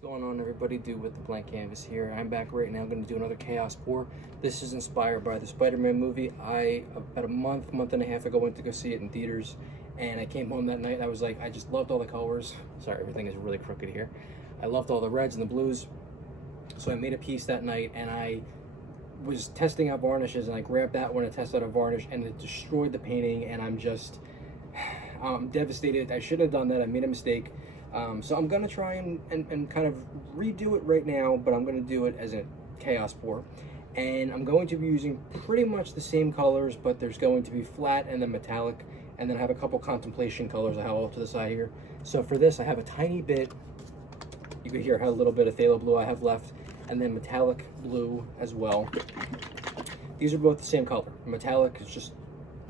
What's going on, everybody? Do with the blank canvas here. I'm back right now. I'm going to do another chaos pour. This is inspired by the Spider-Man movie. About a month and a half ago, went to go see it in theaters, and I came home that night and I was like, I just loved all the colors. Sorry, everything is really crooked here. I loved all the reds and the blues, so I made a piece that night, and I was testing out varnishes, and I grabbed that one to test out a varnish, and it destroyed the painting, and I'm just devastated. I shouldn't have done that. I made a mistake. So I'm gonna try and kind of redo it right now, but I'm gonna do it as a chaos pour, and I'm going to be using pretty much the same colors, but there's going to be flat and then metallic, and then I have a couple contemplation colors I have off to the side here. So for this, I have a tiny bit, you can hear how a little bit of phthalo blue I have left, and then metallic blue as well. These are both the same color. Metallic is just,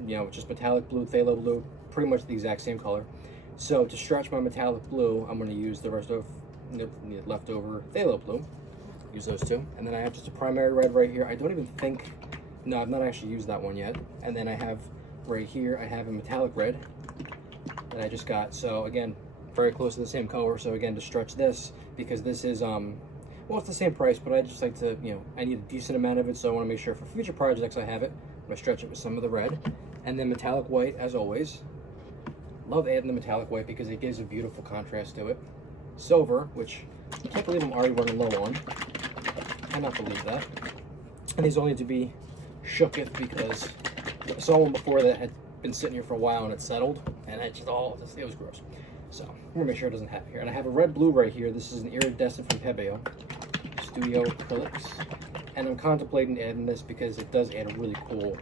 just metallic blue, phthalo blue, pretty much the exact same color. So to stretch my metallic blue, I'm going to use the rest of the leftover phthalo blue. Use those two. And then I have just a primary red right here. I don't even think, no, I've not actually used that one yet. And then I have right here, I have a metallic red that I just got. So again, very close to the same color. So again, to stretch this, because this is, well, it's the same price, but I just like to, I need a decent amount of it. So I want to make sure for future projects I have it. I'm going to stretch it with some of the red. And then metallic white, as always. Love adding the metallic white because it gives a beautiful contrast to it. Silver, which I can't believe I'm already running low on. Cannot believe that. And these only need to be shooketh because I saw one before that had been sitting here for a while and it settled, and it just it was gross. So I'm gonna make sure it doesn't have it here. And I have a red blue right here. This is an iridescent from Pebeo Studio Acrylics, and I'm contemplating adding this because it does add a really cool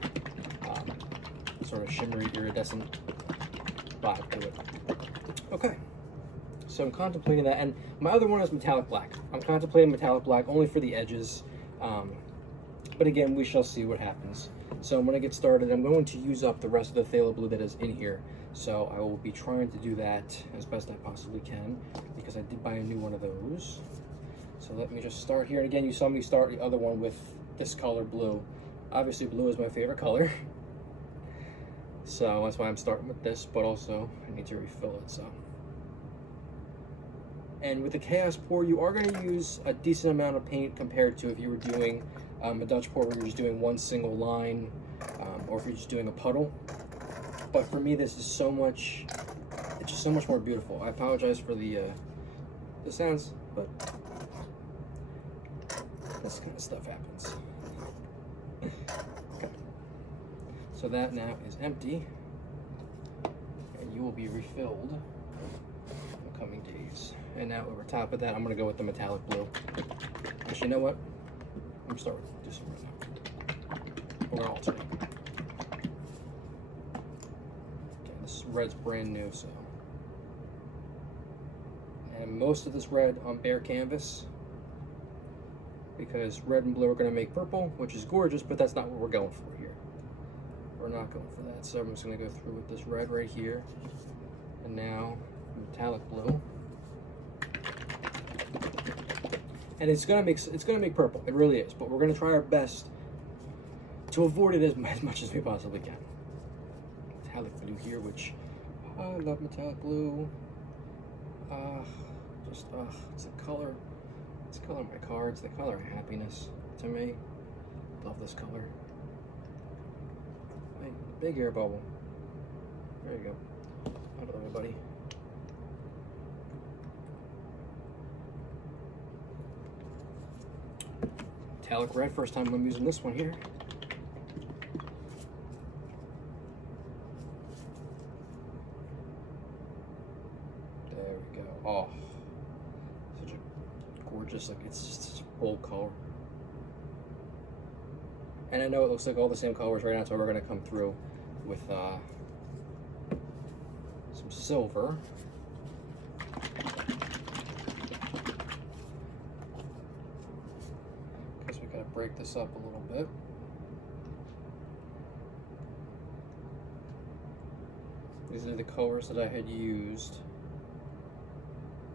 sort of shimmery iridescent vibe to it. Okay, so I'm contemplating that, and my other one is metallic black. I'm contemplating metallic black only for the edges, but again, we shall see what happens. So I'm going to get started. I'm going to use up the rest of the phthalo blue that is in here, so I will be trying to do that as best I possibly can because I did buy a new one of those. So let me just start here, and again, you saw me start the other one with this color blue. Obviously blue is my favorite color. So that's why I'm starting with this, but also I need to refill it. So, and with the chaos pour, you are going to use a decent amount of paint compared to if you were doing a Dutch pour where you're just doing one single line, or if you're just doing a puddle. But for me, this is so much, it's just so much more beautiful. I apologize for the sounds, but this kind of stuff happens. So that now is empty, and you will be refilled in the coming days. And now over top of that, I'm going to go with the metallic blue. Actually, you know what? I'm going to start with this one right now. We're going to alternate. Okay, this red's brand new, so. And most of this red on bare canvas, because red and blue are going to make purple, which is gorgeous, but that's not what we're going for here. We're not going for that, so I'm just going to go through with this red right here, and now metallic blue, and it's going to make purple. It really is, but we're going to try our best to avoid it as much as we possibly can. Metallic blue here, which I love metallic blue. It's the color. It's the color of my car. It's the color of happiness to me. Love this color. Big air bubble. There you go. Out of the way, buddy. Metallic red, first time I'm using this one here. There we go. Oh, such a gorgeous, it's just such a bold color. And I know it looks like all the same colors right now, so we're going to come through with some silver. Guess we got to break this up a little bit. These are the colors that I had used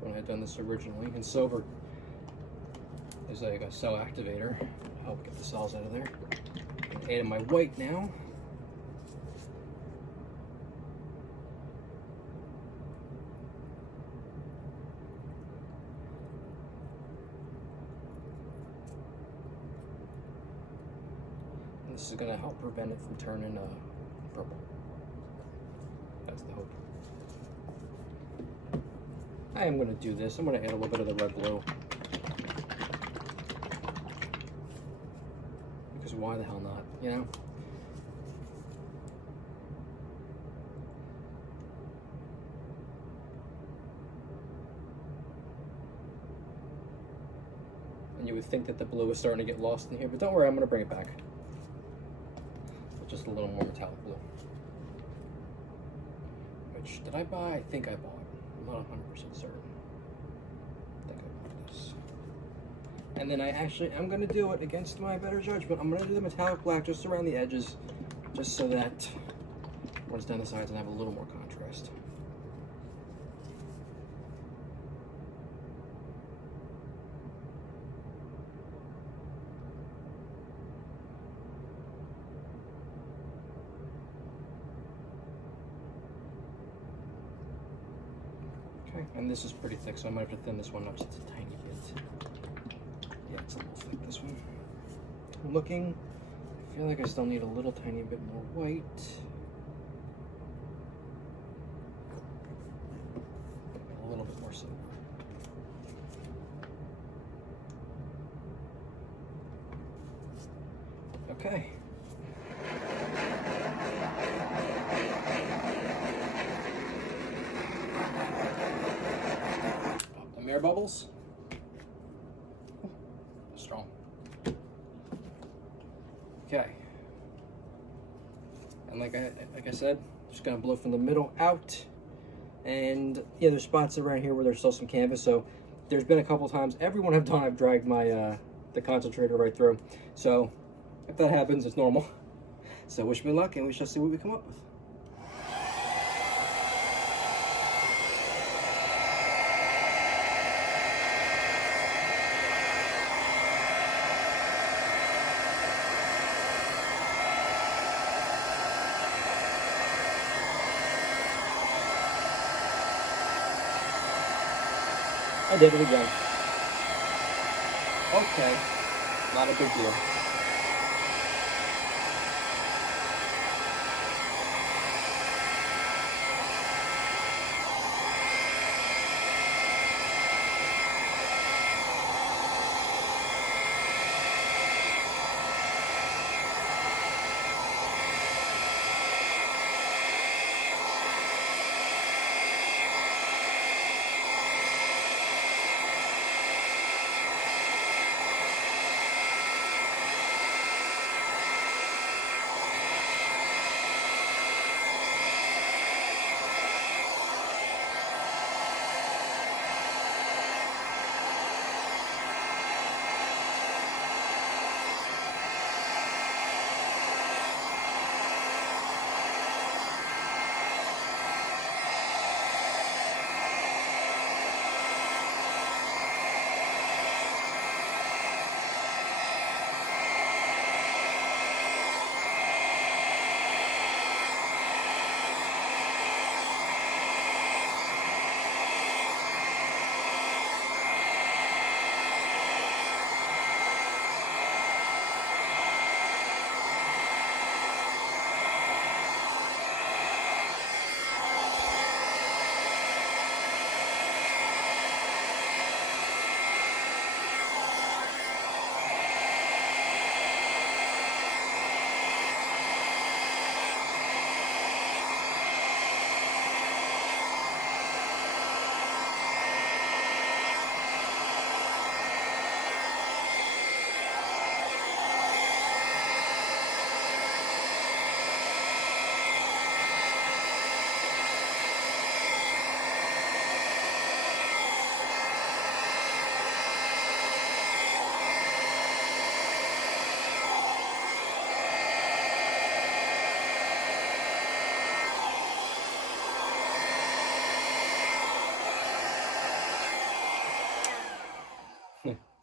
when I had done this originally. And silver is like a cell activator to help get the cells out of there. I'm adding my white now. This is going to help prevent it from turning purple. That's the hope. I am going to do this. I'm going to add a little bit of the red glue. Because why the hell not, you know? And you would think that the blue is starting to get lost in here, but don't worry, I'm going to bring it back. With just a little more metallic blue. Which, did I buy? I think I bought. I'm not 100% certain. I think I bought this. And then I'm going to do it against my better judgment. I'm going to do the metallic black just around the edges, just so that runs down the sides and have a little more contrast. Okay, and this is pretty thick, so I might have to thin this one up just a tiny bit. Yeah, it's a little thick, this one. Looking, I feel like I still need a little tiny bit more white. A little bit more silver. Okay. Pop them air bubbles. Strong. Okay. And like I said, just gonna blow from the middle out. And yeah, there's spots around here where there's still some canvas. So there's been a couple times, every one I've done, I've dragged my the concentrator right through. So if that happens, it's normal. So wish me luck, and we shall see what we come up with. I did it again. Okay, not a big deal.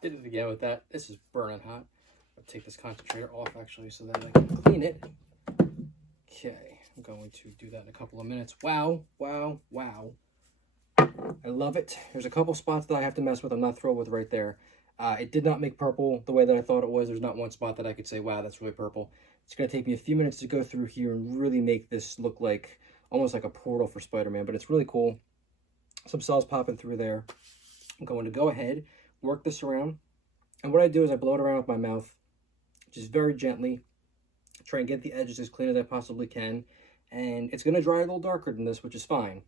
Did it again with that. This is burning hot. I'll take this concentrator off actually so that I can clean it. Okay, I'm going to do that in a couple of minutes. Wow, wow, wow. I love it. There's a couple spots that I have to mess with. I'm not thrilled with right there. It did not make purple the way that I thought it was. There's not one spot that I could say, wow, that's really purple. It's going to take me a few minutes to go through here and really make this look like almost like a portal for Spider-Man, but it's really cool. Some cells popping through there. I'm going to go ahead, work this around, and what I do is I blow it around with my mouth, just very gently, try and get the edges as clean as I possibly can, and it's going to dry a little darker than this, which is fine,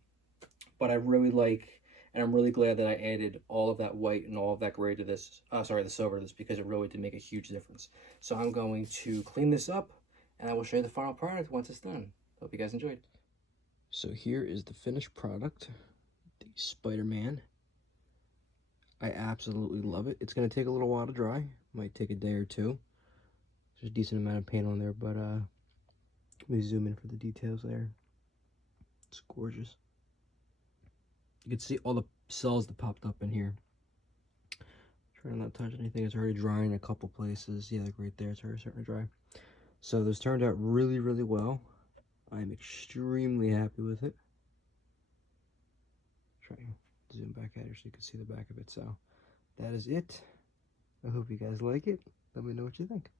but I really like, and I'm really glad that I added all of that white and all of that gray to this, the silver to this, because it really did make a huge difference. So I'm going to clean this up, and I will show you the final product once it's done. Hope you guys enjoyed. So here is the finished product, the Spider-Man. I absolutely love it. It's going to take a little while to dry. Might take a day or two. There's a decent amount of paint on there, but let me zoom in for the details there. It's gorgeous. You can see all the cells that popped up in here. Try to not touch anything. It's already drying in a couple places. Yeah, like right there, it's already starting to dry. So those turned out really, really well. I'm extremely happy with it. Try to zoom back at it so you can see the back of it. So that is it. I hope you guys like it. Let me know what you think.